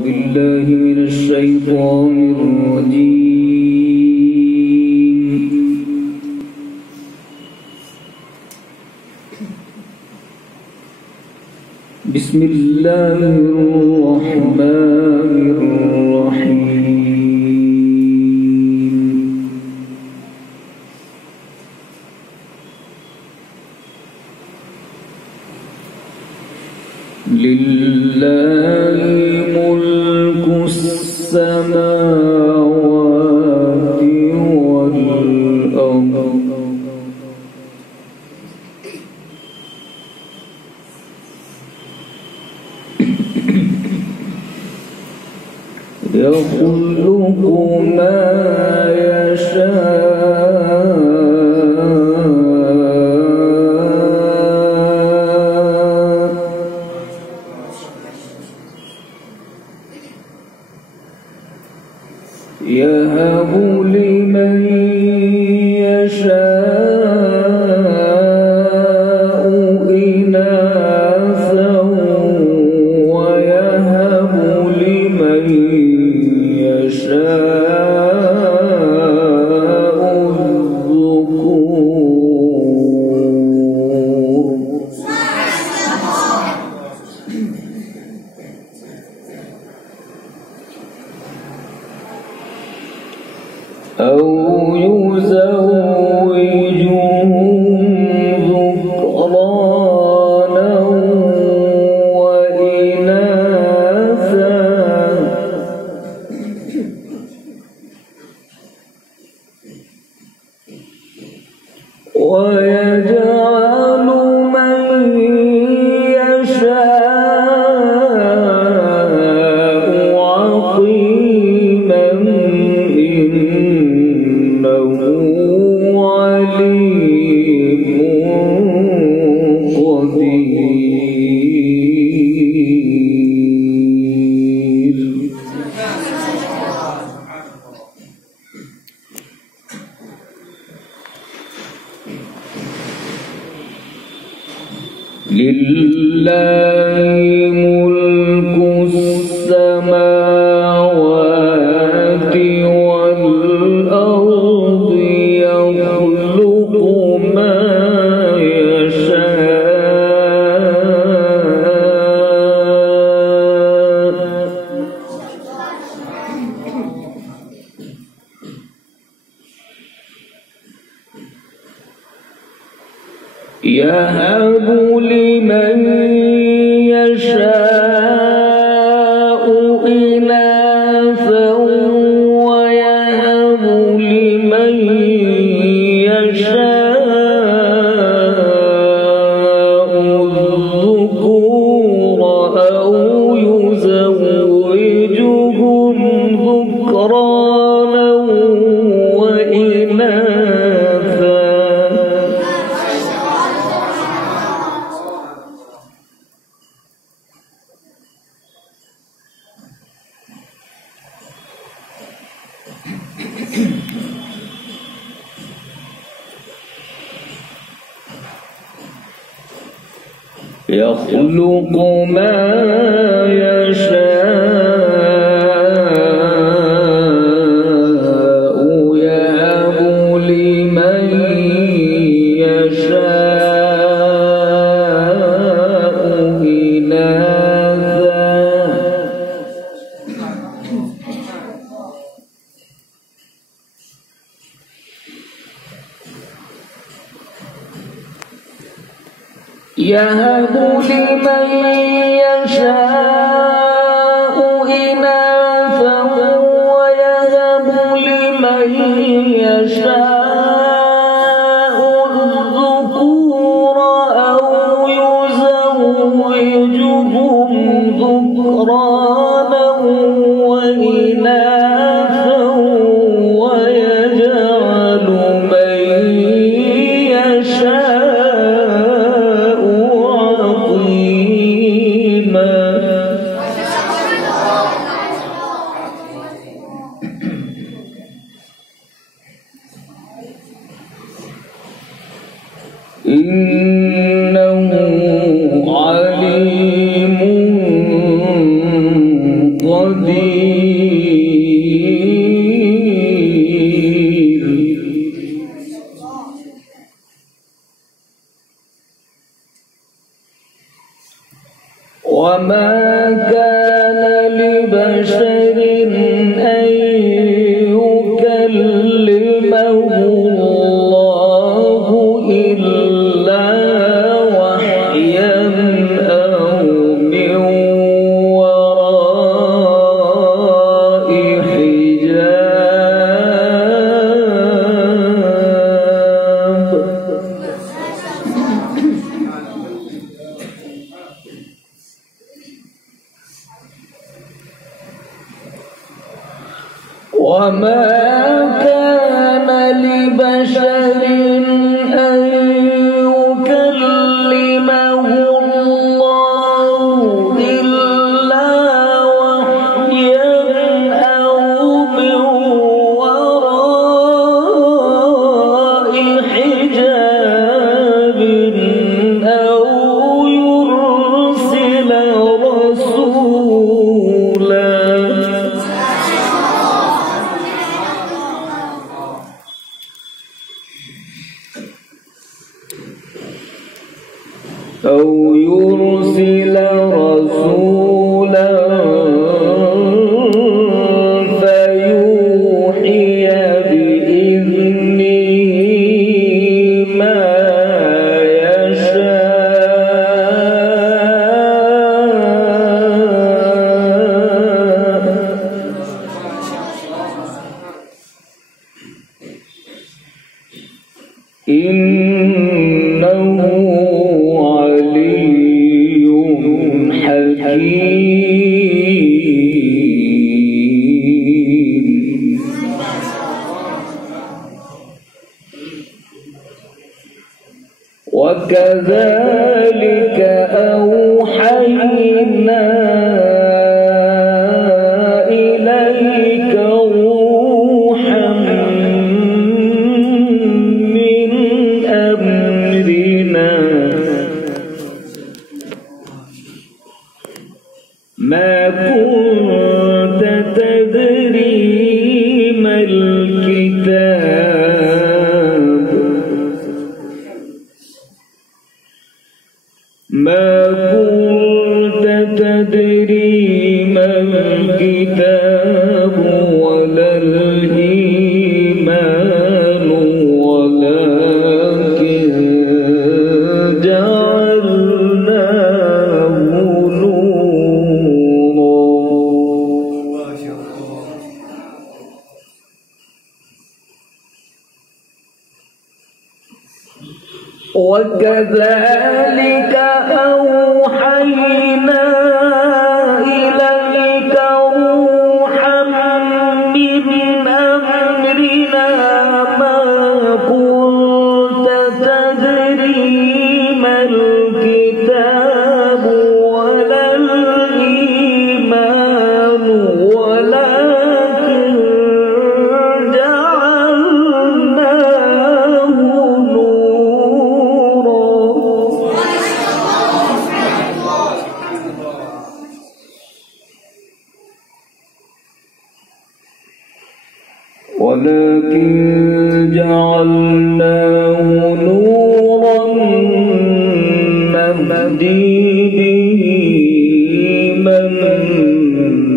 بالله من الشيطان الرجيم. بسم الله الرحمن الرحيم. لله ملك السماوات والأرض يخلق ما يشاء يهب لمن يشاء إناثا ويهب لمن يشاء الذكور. أو يزوجهم ذكرانا وإناثا ويجعل من يشاء عقيما إنه عليم قدير. لله ملك السماوات والأرض يخلق ما يشاء يهب لمن يشاء إناثا ويهب لمن يشاء الذكور أو يزوجهم ذكرانا وإناثا يخلق ما يشاء يهب لمن يشاء إناثا يهب لمن يشاء إناثا ويهب لمن يشاء الذكور أو يزوجهم ذكرانا وإناثا ويجعل من يشاء عقيما. قدير وما كان لبشر أن يكلمه الله إلا وحيا أو من وراء حجاب وما كان لبشر أن يكلمه الله إلا وحيا أو من وراء حجاب أو يرسل رسولا فيوحي بإذنه ما يشاء إنه علي حكيم وكذلك أوحينا إليك روحا من أمرنا ما كنت تدري ما الكتاب ما كنت تدري ما الكتاب ولا الإيمان ولكن جعلناه نورا وكذلك أوحينا إليك روحا من أمرنا ما كنت تدري ما الكتاب ولا الإيمان ولكن جعلناه نورا نهدي به من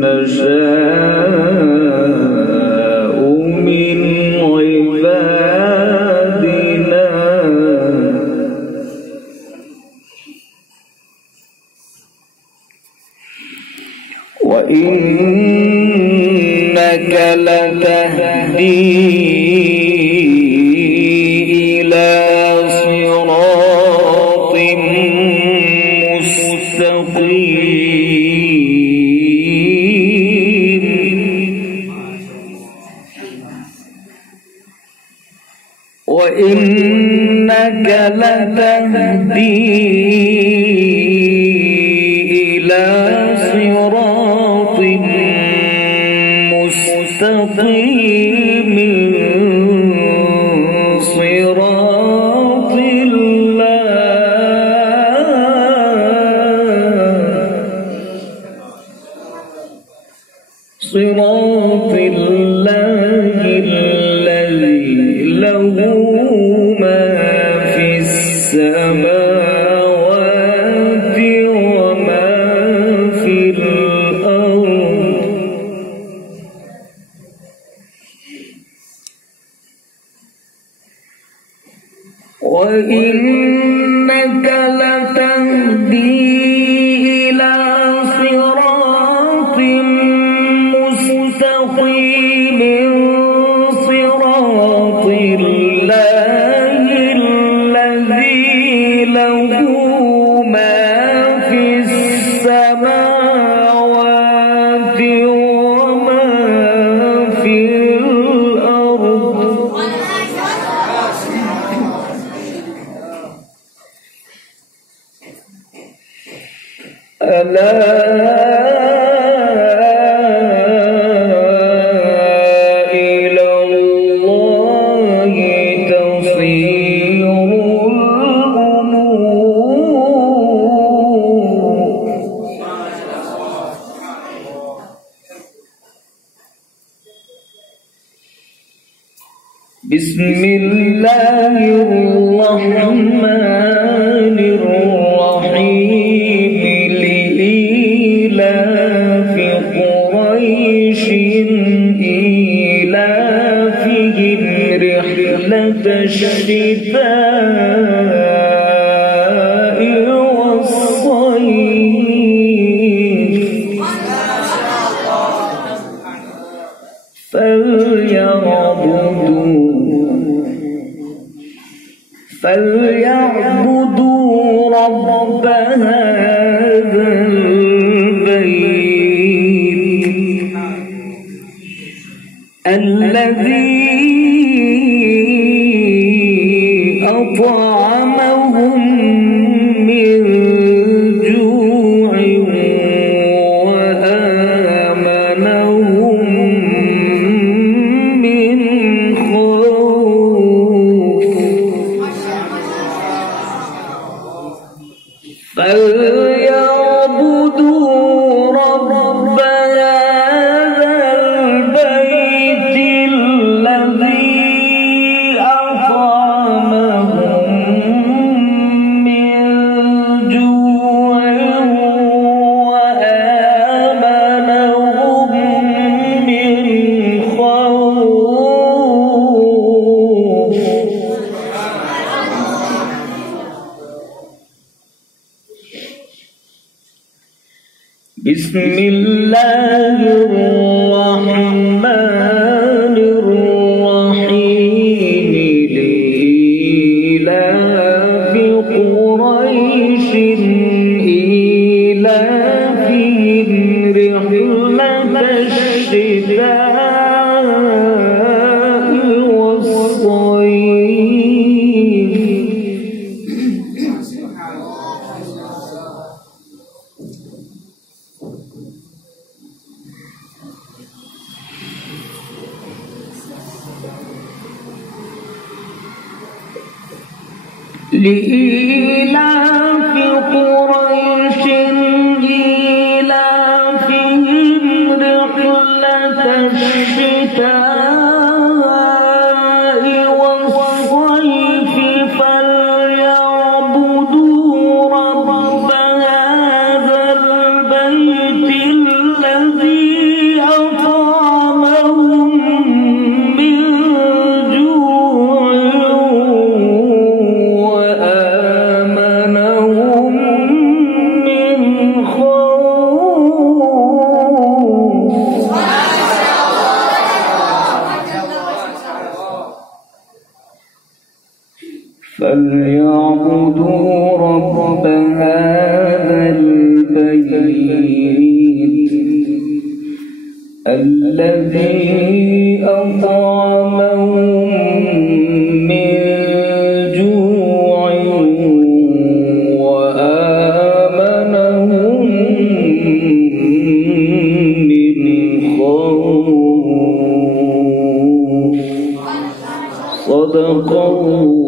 نشاء من عبادنا وإنك لتهدي إلى صراط مستقيم وإنك لتهدي إلى صراط مستقيم صراط الله صراط الله الذي له ما في السماوات وما في الأرض وإنك لتهدي إلى صراط مستقيم صراط الله الذي له ما في السماوات وما في الأرض ألا إلى الله تصير الأمور بسم الله الرحمن الرحيم لإيلاف قريش إيلافهم رحلة الشتاء والصيف فليعبدوا رب هذا البيت الذي أطعمهم من جوع وآمنهم من خوف فليعبدوا رب هذا البيت الذي أطعمهم من جوع وآمنهم من خوف بسم الله الرحمن الرحيم لإيلاف قريش إيلافهم رحلة الشتاء والصيف لإيلاف قريش إيلافهم رحلة الشتاء والصيف فليعبدوا رب هذا البيت الذي أطعمهم من جوع وآمنهم من خوف فليعبدوا رب هذا البيت الذي أطعمهم من جوع وآمنهم من خوف صدق الله